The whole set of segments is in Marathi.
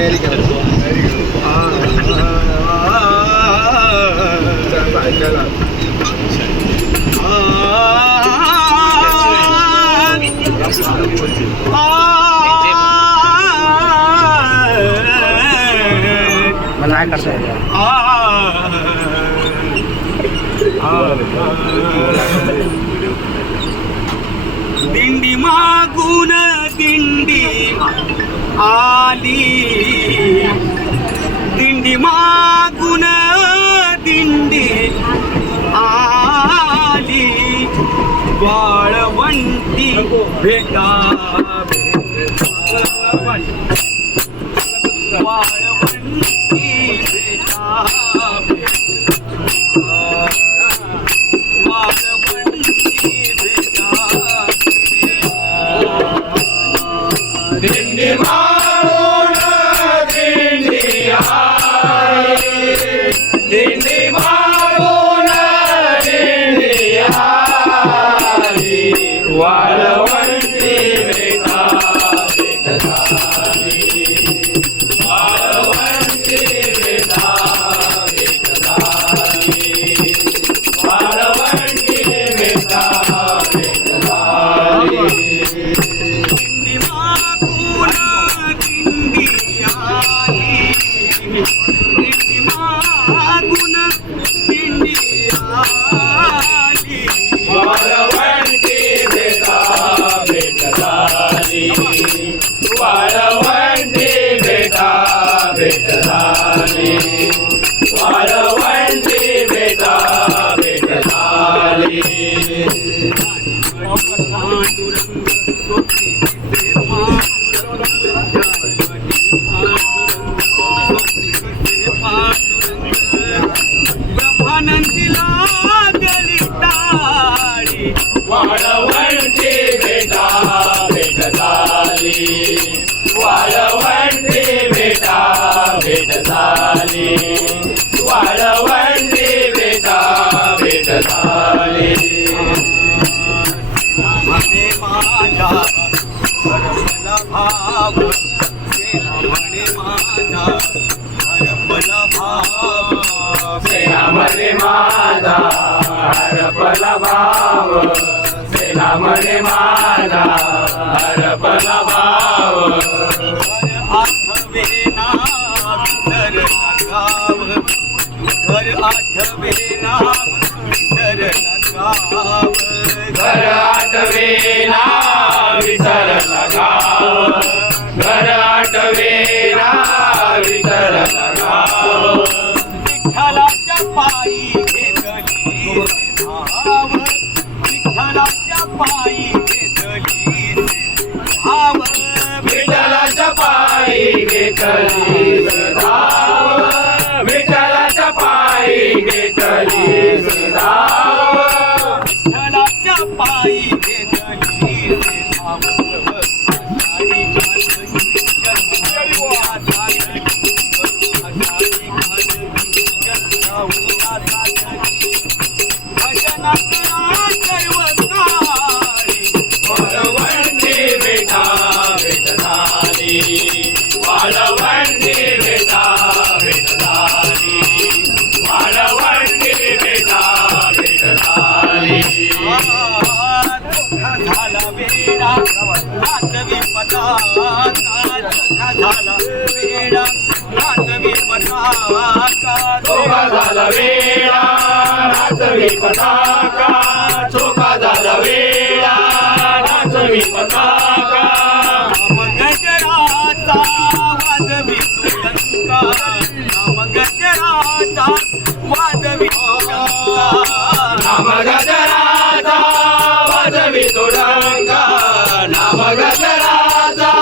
तयारी करायचो. मला काय करता येईल. दिंडी मागून दिंडी आली, दिंडी मागून दिंडी आली, वाळवंटी भेटा वाळवंटी भेटा वाळवंटी भेटा दिंडी मारून दिंडी आली, दिंडी मारून दिंडी आली, वाळवंटी भेटा भेट झाली, वाळवंटी भेटा भेट झाली, वाळवंटी भेटा भेट झाली. दिंडी मागून दिंडी आली, दिंडी मागून दिंडी आली, वाळवंटी भेटा भेट झाली, वाळवंटी भेटा भेट झाली, वाळवंटी भेटा भेट झाली. पांडुरंग स्वप्नीचे पांडुरंग ब्रह्मानंदीला गली टाळी, वाळवंटी भेटा भेट झाली, वाळवंटी भेटा भेट झाली, वाळवंटी भेटा भेट झाली. म्हणे माझा हरपला भाव, सेना म्हणे माझा हरपला भाव, सेनामध्ये माझा हरपला भाव, सेनामध्ये माझा हरपला भाव, घर आठवेना विसरला गाव, घर आठवेना विसरला गाव, घर आठवेना विसरला गाव, घर आठवेना विसरला गाव. विठ्ठलाच्या पायी घेतली धाव, विठ्ठलाच्या पायी घेतली धाव, विठ्ठलाच्या पायी घेतली धाव, विठ्ठलाच्या पायी घेतली धाव, विठ्ठलाच्या पायी घेतली धाव. आषाढी घालवी जन्मोया साधली, आषाढी घालवी जन्मोया साधली, भजना करा सर्व काळी, वाळवंटी भेटा भेट झाली, वाळवंटी भेटा भेट झाली, वाळवंटी भेटा भेट झाली. चोखा झाला वेडा नाचवी पताका, चोखा झाला वेडा नाचवी पताका, चोखा झाला वेळा नाचवी पताका, चोखा झाला वेळा नाचवी पताका, नाम गजराचा वाजवी तुरंगा, नाम गजराचा वाजवी तुरंगा, नाम गजराचा वाजवी तुरंगा, नाम गजराचा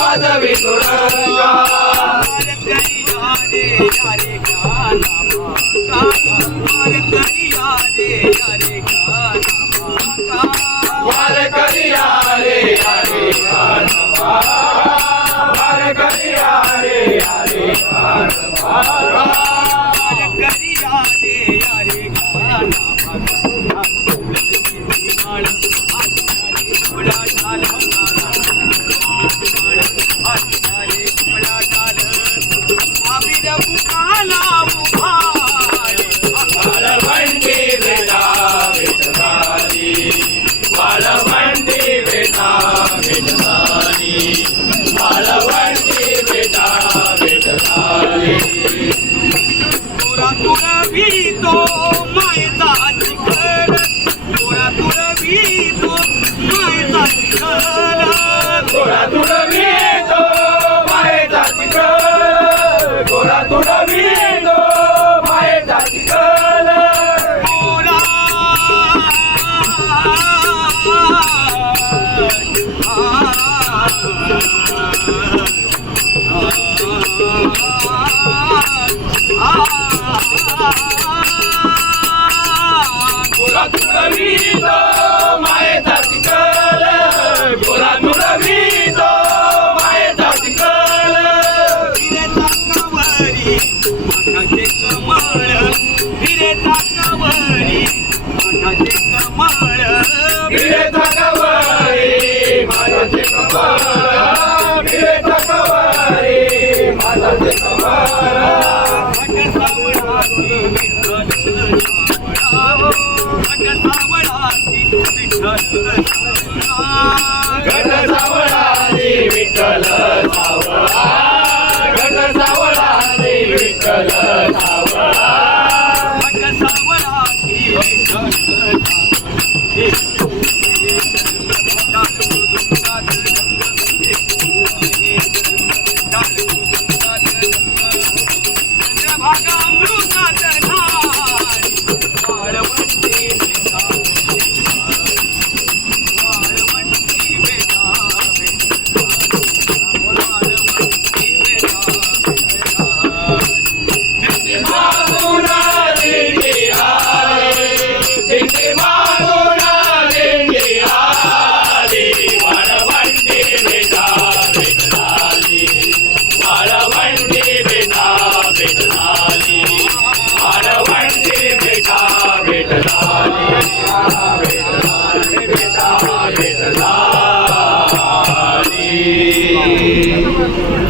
वाजवी तुरंगा. करिया रे यारे गाना माका, करिया रे यारे गाना माका, वार करिया रे हरे गान मागा, वार करिया रे हरे गान मागा, करिया रे यारे गाना माका. तुळशीची माळ हाताने फुला झाला, हाताने फुला झाला, माळवंती बेटा भेट झाली तुरा तुरवितो मायेचा चिखल तुरा तुरवितो मायेचा चिखल गोरा तुडवितो मायेचा चिखल गोरा तुडवितो मायेचा चिखल मोरा आ